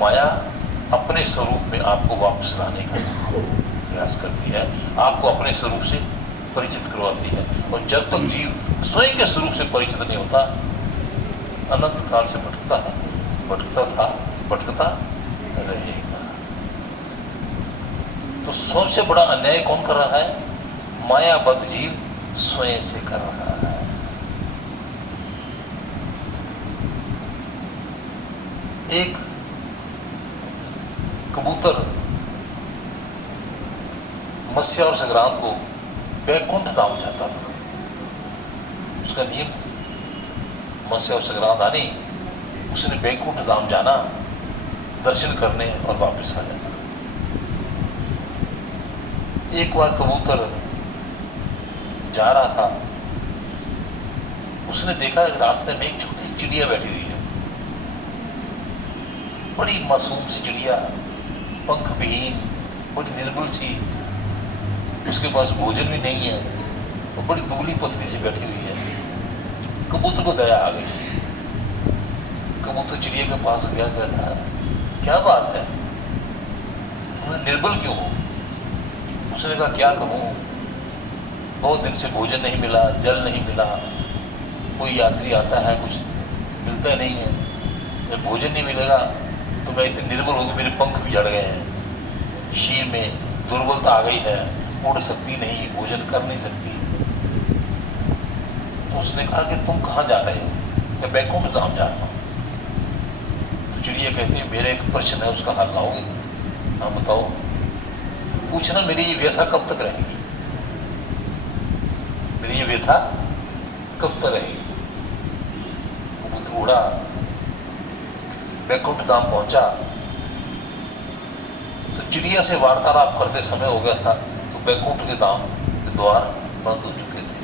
माया अपने स्वरूप में आपको वापस लाने का प्रयास करती है, आपको अपने स्वरूप से परिचित करवाती है। और जब तक जीव स्वयं के स्वरूप से परिचित नहीं होता, अनंत काल से भटकता है, भटकता था, भटकता रहेगा। तो सबसे बड़ा अन्याय कौन कर रहा है? मायाबद्ध जीव स्वयं से कर रहा है। एक कबूतर मत्स्य और संक्रांत को बैकुंठ धाम जाता था। उसका नियम, मत्स्य और संक्रांत आनी, उसने बैकुंठ धाम जाना, दर्शन करने और वापस आ जाना। एक बार कबूतर जा रहा था, उसने देखा रास्ते में एक छोटी सी चिड़िया बैठी हुई है, बड़ी मासूम सी चिड़िया, पंख विहीन, बड़ी निर्बल सी, उसके पास भोजन भी नहीं है, वो बड़ी दुबली पतली सी बैठी हुई है। कबूतर को दया आ गई। कबूतर चिड़िया के पास गया, कहता क्या बात है, तुम्हें निर्बल क्यों हो? उसने कहा क्या कहूँ, बहुत दिन से भोजन नहीं मिला, जल नहीं मिला, कोई यात्री आता है कुछ मिलता नहीं है, जब भोजन नहीं मिलेगा तो मैं इतनी निर्बल हो गई, मेरे पंख भी जड़ गए हैं, शरीर में दुर्बलता आ गई है, उड़ सकती नहीं, भोजन कर नहीं सकती। तो उसने कहा कि तुम कहाँ जा रहे हो? मैं बैकुंठ धाम जा रहा हूँ। तो चिड़िया कहती है मेरा एक प्रश्न है, उसका हल लाओगे? हाँ बताओ। पूछना मेरी ये व्यथा कब तक रहेगी, मेरी ये व्यथा कब तक रहेगी? कबूतर उड़ा, बैकुंठ धाम पहुंचा, तो चिड़िया से वार्तालाप करते समय हो गया था तो बैकुंठ के धाम के द्वार बंद हो चुके थे।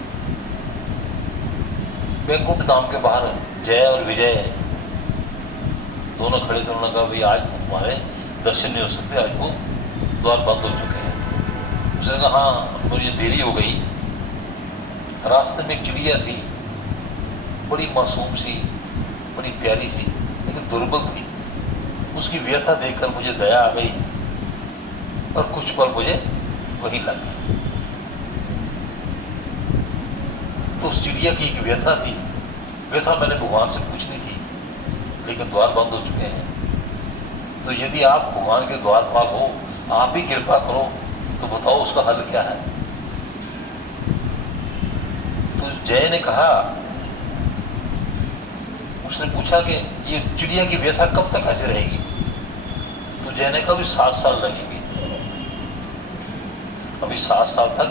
बैकुंठ धाम के बाहर जय और विजय दोनों खड़े थे। उन्होंने कहा भाई आज तो तुम्हारे दर्शन नहीं हो सकते, आज तो द्वार बंद हो चुके हैं। उसने कहा हाँ मुझे देरी हो गई, रास्ते में एक चिड़िया थी, बड़ी मासूम सी, बड़ी प्यारी सी, लेकिन दुर्बल थी, उसकी व्यथा देखकर मुझे दया आ गई और कुछ पल मुझे वहीं लग गया। तो उस चिड़िया की एक व्यथा थी, व्यथा मैंने भगवान से पूछनी थी, लेकिन द्वार बंद हो चुके हैं। तो यदि आप भगवान के द्वारपाल हो, आप ही कृपा करो, तो बताओ उसका हल क्या है? तो जय ने कहा, उसने पूछा कि ये चिड़िया की व्यथा कब तक ऐसे रहेगी? तो जय ने कहा अभी 7 साल लगेंगे, अभी 7 साल तक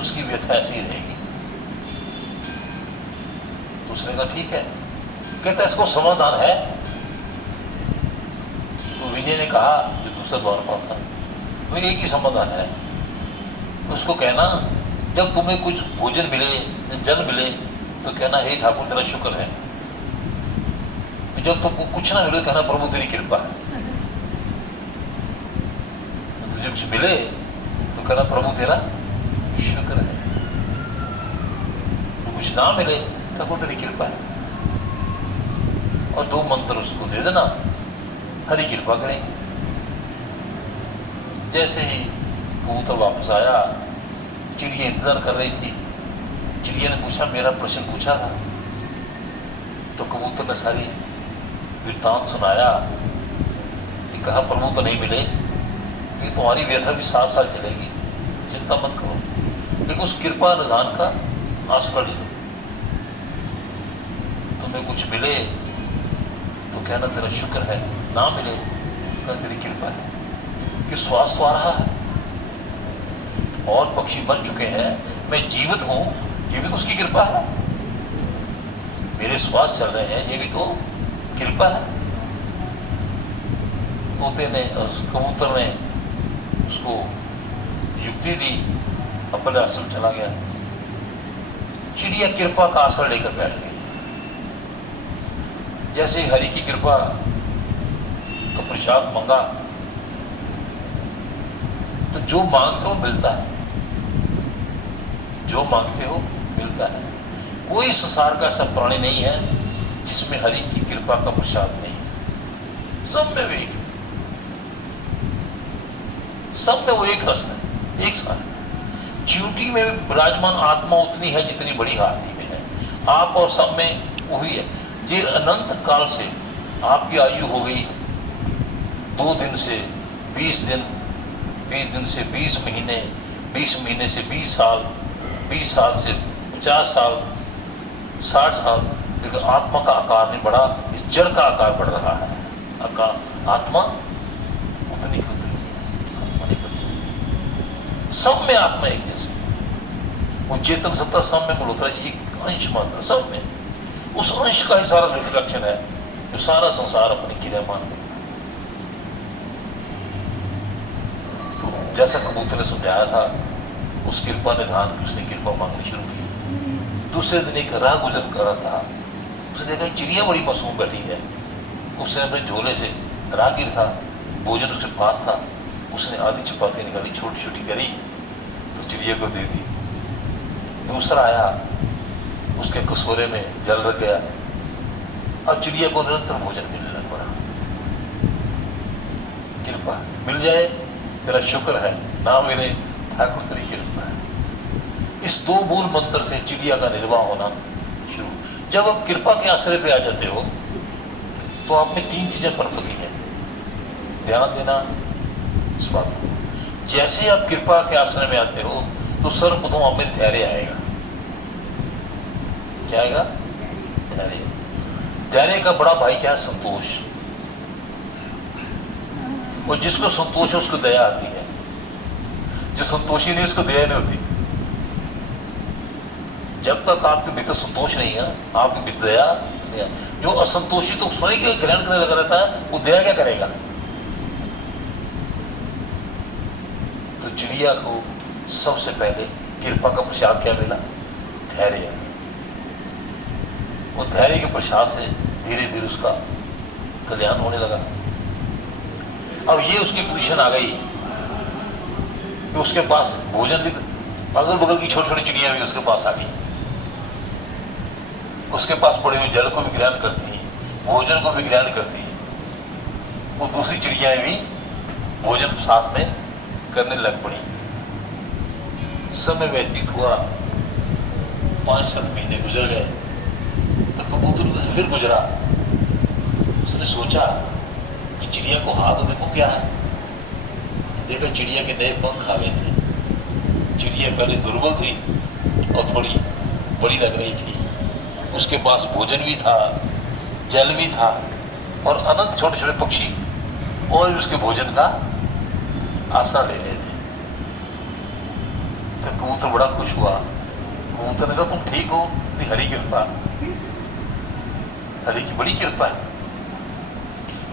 उसकी व्यथा ऐसी ही रहेगी। तो उसने कहा ठीक है, कहता इसको समाधान है? तो विजय ने कहा, जो दूसरा द्वारपाल था, वो एक ही समाधान है, उसको कहना जब तुम्हें कुछ भोजन मिले, जल मिले, तो कहना हे ठाकुर तेरा शुक्र है, जब तुमको कुछ ना मिले कहना प्रभु तेरी कृपा है। तुझे कुछ मिले तो कहना प्रभु तेरा शुक्र है, तो कुछ ना मिले ठाकुर तेरी कृपा है। और 2 मंत्र उसको दे देना, हरि कृपा करेंगे। जैसे ही कबूतर वापस आया, चिड़िया इंतजार कर रही थी। चिड़िया ने पूछा, मेरा प्रश्न पूछा था? तो कबूतर ने सारी वृत्तांत सुनाया कि कहा प्रभु तो नहीं मिले, कि तुम्हारी व्यथा भी 7 साल चलेगी, चिंता मत करो, लेकिन उस कृपा निधान का आसरा ले लो। तुम्हें कुछ मिले तो कहना तेरा शुक्र है, ना मिले कहना तेरी कृपा है। कि श्वास तो आ रहा है और पक्षी मर चुके हैं, मैं जीवित हूं, ये भी तो उसकी कृपा है। मेरे श्वास चल रहे हैं, ये भी तो कृपा है। तोते ने, कबूतर ने उसको युक्ति दी, अपने आश्रम चला गया। चिड़िया कृपा का आश्रय लेकर बैठ गई। जैसे हरि की कृपा का प्रसाद मंगा तो जो मांगते हो मिलता है, जो मांगते हो मिलता है। कोई संसार का ऐसा प्राणी नहीं है जिसमें हरि की कृपा का प्रसाद नहीं है, सब में भी सब में वो एक रस है, एक साथ। च्यूटी में भी विराजमान आत्मा उतनी है जितनी बड़ी हाथी में है। आप और सब में वही है। ये अनंत काल से आपकी आयु हो गई 2 दिन से 20 दिन, 20 दिन से 20 महीने, 20 महीने से 20 साल, 20 साल से 50 साल, 60 साल, लेकिन आत्मा का आकार नहीं बढ़ा, इस जड़ का आकार बढ़ रहा है। आत्मा उतनी उतनी है, सब में आत्मा एक जैसी है। वो चेतन सत्ता सब में मल्होत्रा जी एक अंश मात्र सब में, उस अंश का ही सारा रिफ्लेक्शन है जो सारा संसार अपनी क्रिया मान लेता है। तो जैसा कबूतर ने समझाया था, उस कृपा निधान की उसने कृपा मांगनी शुरू की। दूसरे दिन एक राह गुजर कर रहा था, उसने देखा चिड़िया बड़ी मासूम बैठी है। उसने अपने झोले से, राहगीर था, भोजन उसके पास था, उसने आधी चपाती निकाली, छोटी छोटी करी तो चिड़िया को दे दी। दूसरा आया, उसके कसोरे में जल रख गया, अब चिड़िया को निरंतर भोजन मिलने लग पड़ा। कृपा मिल जाए तेरा शुक्र है, ना मिले ठाकुर तेरी कृपा है। इस 2 मूल मंत्र से चिड़िया का निर्वाह होना शुरू। जब आप कृपा के आश्रय पे आ जाते हो तो आप में 3 चीजें पनपती हैं। ध्यान देना इस बात को। जैसे आप कृपा के आश्रय में आते हो तो सर्वप्रथम आप में धैर्य आएगा। क्या आएगा? धैर्य। धैर्य का बड़ा भाई क्या है? संतोष। और जिसको संतोष है उसको दया आती है, जो संतोषी नहीं उसको दया नहीं होती। जब तक आपके भीतर संतोष नहीं है, आपके भीतर दया नहीं है। जो असंतोषी तो स्वयं के ग्रहण करने लगा रहता है, वो दया क्या करेगा? तो चिड़िया को सबसे पहले कृपा का प्रसाद क्या मिला? धैर्य। वो धैर्य के प्रसाद से धीरे धीरे उसका कल्याण होने लगा। अब ये उसकी पोजीशन आ गई कि उसके पास भोजन भी, अगल बगल की छोटी छोटी चिड़िया भी उसके पास आ गई। उसके पास पड़े हुए जल को भी ग्रहण करती, भोजन को भी ग्रहण करती। वो दूसरी चिड़ियाएं भी भोजन साथ में करने लग पड़ी। समय व्यतीत हुआ, 5-7 महीने गुजर गए। तो कबूतर से फिर गुजरा। उसने सोचा कि चिड़िया को हाथ तो देखो क्या है। देखा चिड़िया के नए पंख आ गए थे। चिड़िया पहले दुर्बल थी और थोड़ी बड़ी लग रही थी। उसके पास भोजन भी था, जल भी था, और अनंत छोटे छोटे पक्षी और भी उसके भोजन का आसरा ले रहे थे। तो कबूतर बड़ा खुश हुआ। कबूतर ने कहा तुम ठीक हो? हरी कृपा, हरी की बड़ी कृपा है,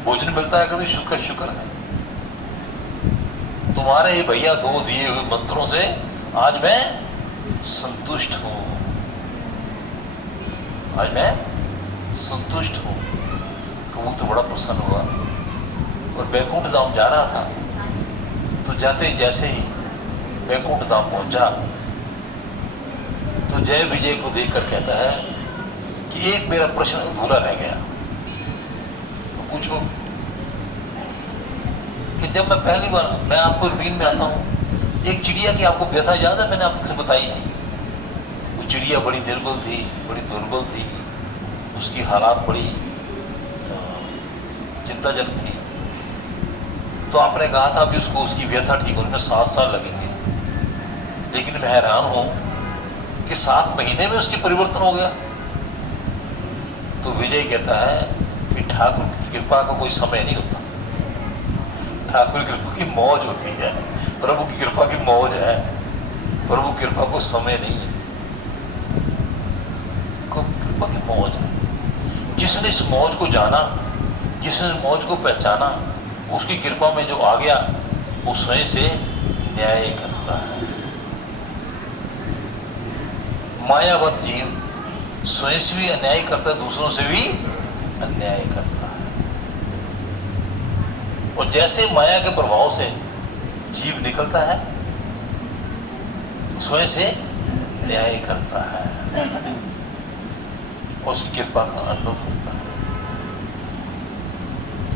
भोजन मिलता है, कभी शुक्र शुक्र है। तुम्हारे ये भैया 2 दिए हुए मंत्रों से आज मैं संतुष्ट हूं, आज मैं संतुष्ट हूं। कबूतर बड़ा प्रसन्न हुआ और बैकुंठ धाम जा रहा था। तो जाते जैसे ही बैकुंठ धाम पहुंचा तो जय विजय को देखकर कहता है कि एक मेरा प्रश्न अधूरा रह गया। तो पूछो। कि जब मैं पहली बार, मैं आपको रूटीन में आता हूँ, एक चिड़िया की आपको व्यथा याद है? मैंने आपसे बताई थी। वो चिड़िया बड़ी निर्बल थी, बड़ी दुर्बल थी, उसकी हालात बड़ी चिंताजनक थी। तो आपने कहा था अभी उसको, उसकी व्यथा ठीक होने में 7 साल लगेंगे। लेकिन मैं हैरान हूं कि 7 महीने में उसकी परिवर्तन हो गया। तो विजय कहता है कि ठाकुर की कृपा का कोई समय नहीं होता, ठाकुर की कृपा की मौज होती है। प्रभु की कृपा की मौज है, प्रभु की कृपा को समय नहीं है, कृपा की मौज है। जिसने इस मौज को जाना, जिसने इस मौज को पहचाना, उसकी कृपा में जो आ गया वो स्वयं से न्याय करता है। मायावत जीव स्वयं से भी अन्याय करता है, दूसरों से भी अन्याय करता है। और जैसे माया के प्रभाव से जीव निकलता है, स्वयं से न्याय करता है और उसकी कृपा का अनुभव करता है।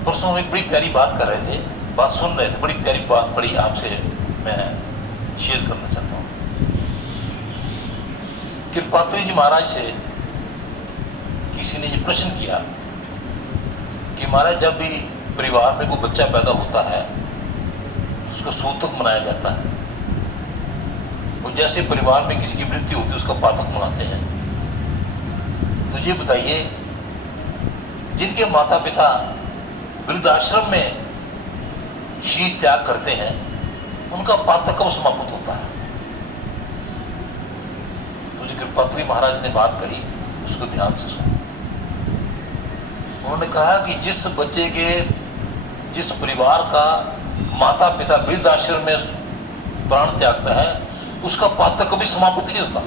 परसों हम एक बड़ी प्यारी बात कर रहे थे बात सुन रहे थे, बड़ी प्यारी बात बड़ी आपसे मैं शेयर करना चाहता हूँ। कृपात्री जी महाराज से किसी ने ये प्रश्न किया कि महाराज जब भी परिवार में कोई बच्चा पैदा होता है उसको सूतक मनाया जाता है, और जैसे परिवार में किसी की मृत्यु होती है उसका पातक मनाते हैं। तो ये बताइए, जिनके माता पिता वृद्धाश्रम में शरीर त्याग करते हैं उनका पातक कब समाप्त होता है? तो जो कृपात्री महाराज ने बात कही उसको ध्यान से सुनो। उन्होंने कहा कि जिस परिवार का माता पिता वृद्धाश्रम में प्राण त्यागता है उसका पातक कभी समाप्त नहीं होता,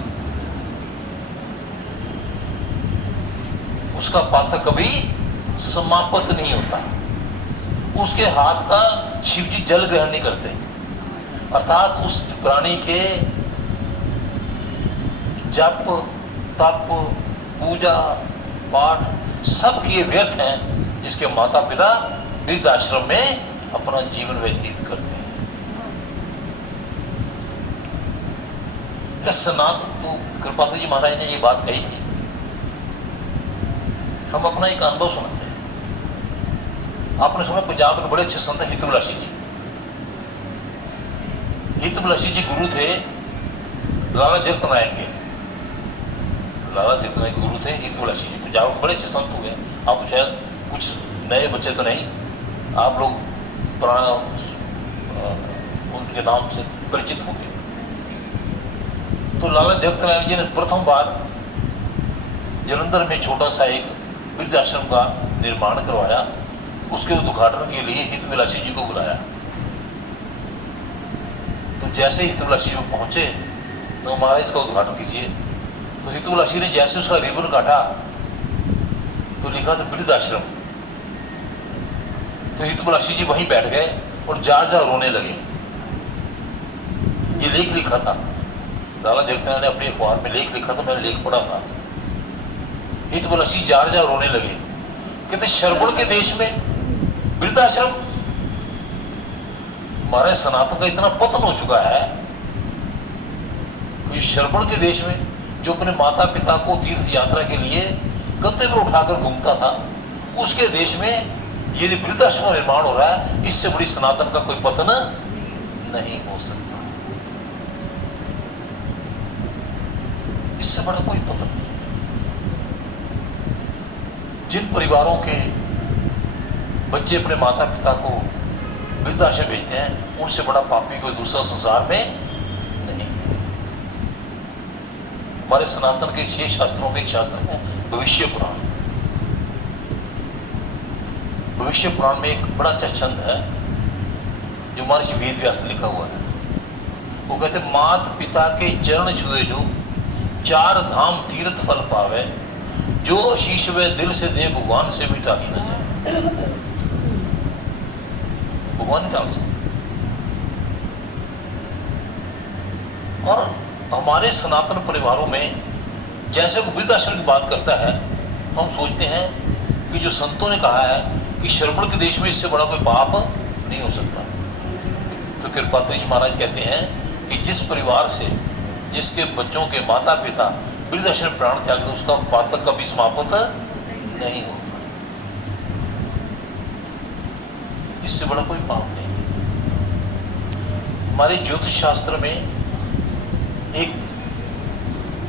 उसका पातक कभी समाप्त नहीं होता। उसके हाथ का शिव जी जल ग्रहण नहीं करते, अर्थात उस प्राणी के जप तप पूजा पाठ सब किए व्यर्थ हैं जिसके माता पिता वृद्धाश्रम में अपना जीवन व्यतीत करते हैं। सनातन तो कृपात्री जी महाराज ने ये बात कही थी, हम अपना एक अनुभव सुनाते हैं। आपने सुना पंजाब के बड़े अच्छे संत हितविलासी जी। हितविलासी जी गुरु थे लाला जगत नायक के। लाला जगत नायक गुरु थे हितविलासी जी, पंजाब के बड़े अच्छे संत हुए। आप शायद कुछ नए बच्चे तो नहीं, आप लोग पुराना उनके नाम से परिचित हो गए। तो लाला जगत नायक जी ने प्रथम बार जलंधर में छोटा सा एक वृद्धाश्रम का निर्माण करवाया। उसके उद्घाटन के लिए हितविलासी जी को बुलाया। तो जैसे हितविलासी जी पहुंचे तो हमारा इसका उद्घाटन कीजिए। तो हितविलासी ने जैसे उसका रिबन काटा तो लिखा था वृद्धाश्रम। तो हितविलासी जी वहीं बैठ गए और जार जार रोने लगे। ये लेख लिखा था लाला जगत ने अपने अखबार में, लेख लिखा था, मैंने लेख पढ़ा था। हितविलासी जार जार रोने लगे, कहते शरवण के देश में वृद्धाश्रम, हमारे सनातन का इतना पतन हो चुका है कि शरवण के देश में जो अपने माता पिता को तीर्थ यात्रा के लिए कंधे पर उठाकर घूमता था, उसके देश में यदि वृद्धाश्रम का निर्माण हो रहा है, इससे बड़ी सनातन का कोई पतन नहीं हो सकता। इससे बड़ा कोई पतन नहीं। जिन परिवारों के बच्चे अपने माता पिता को वृद्धाश्रम भेजते हैं उनसे बड़ा पापी कोई दूसरा संसार में नहीं। हमारे सनातन के 6 शास्त्रों में एक शास्त्र है भविष्य पुराण। भविष्य पुराण में एक बड़ा अच्छा छंद है जो महर्षि वेद व्यास ने लिखा हुआ है। वो कहते मात पिता के चरण छुए जो 4 धाम तीर्थ फल पावे, जो आशीष वे दिल से दे भगवान से मिटा ही न जाए। भगवान नहीं डाल सकते। और हमारे सनातन परिवारों में जैसे वो वृद्धाश्रम की बात करता है तो हम सोचते हैं कि जो संतों ने कहा है कि श्रवण के देश में इससे बड़ा कोई पाप नहीं हो सकता। तो कृपात्री जी महाराज कहते हैं कि जिस परिवार से जिसके बच्चों के माता पिता वृद्धाश्रम प्राण त्याग दे उसका पातक कभी समाप्त नहीं होता। इससे बड़ा कोई पाप नहीं। हमारे ज्योतिष शास्त्र में एक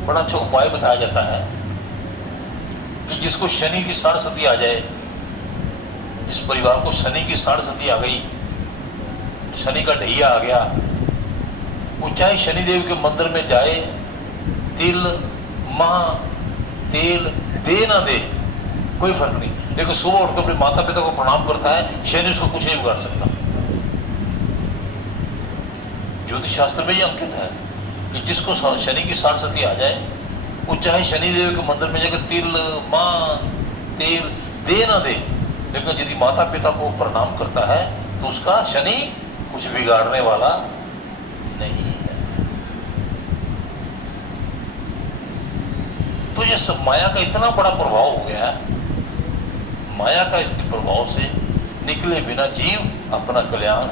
बड़ा अच्छा उपाय बताया जाता है कि जिसको शनि की साढ़सती आ जाए, जिस परिवार को शनि की साढ़सती आ गई, शनि का ढैया आ गया, वो चाहे शनिदेव के मंदिर में जाए, तिल मां तेल दे ना दे कोई फर्क नहीं, लेकिन सुबह उठकर अपने माता पिता को प्रणाम करता है, शनि उसको कुछ नहीं बिगाड़ सकता। ज्योतिष शास्त्र में ये अंकित है कि जिसको शनि की साढ़सती आ जाए वो चाहे शनिदेव के मंदिर में जाकर तिल मां तेल दे ना दे, लेकिन यदि माता पिता को प्रणाम करता है तो उसका शनि कुछ बिगाड़ने वाला नहीं है। तो ये सब माया का इतना बड़ा प्रभाव हो गया है, माया का इसके प्रभाव से निकले बिना जीव अपना कल्याण।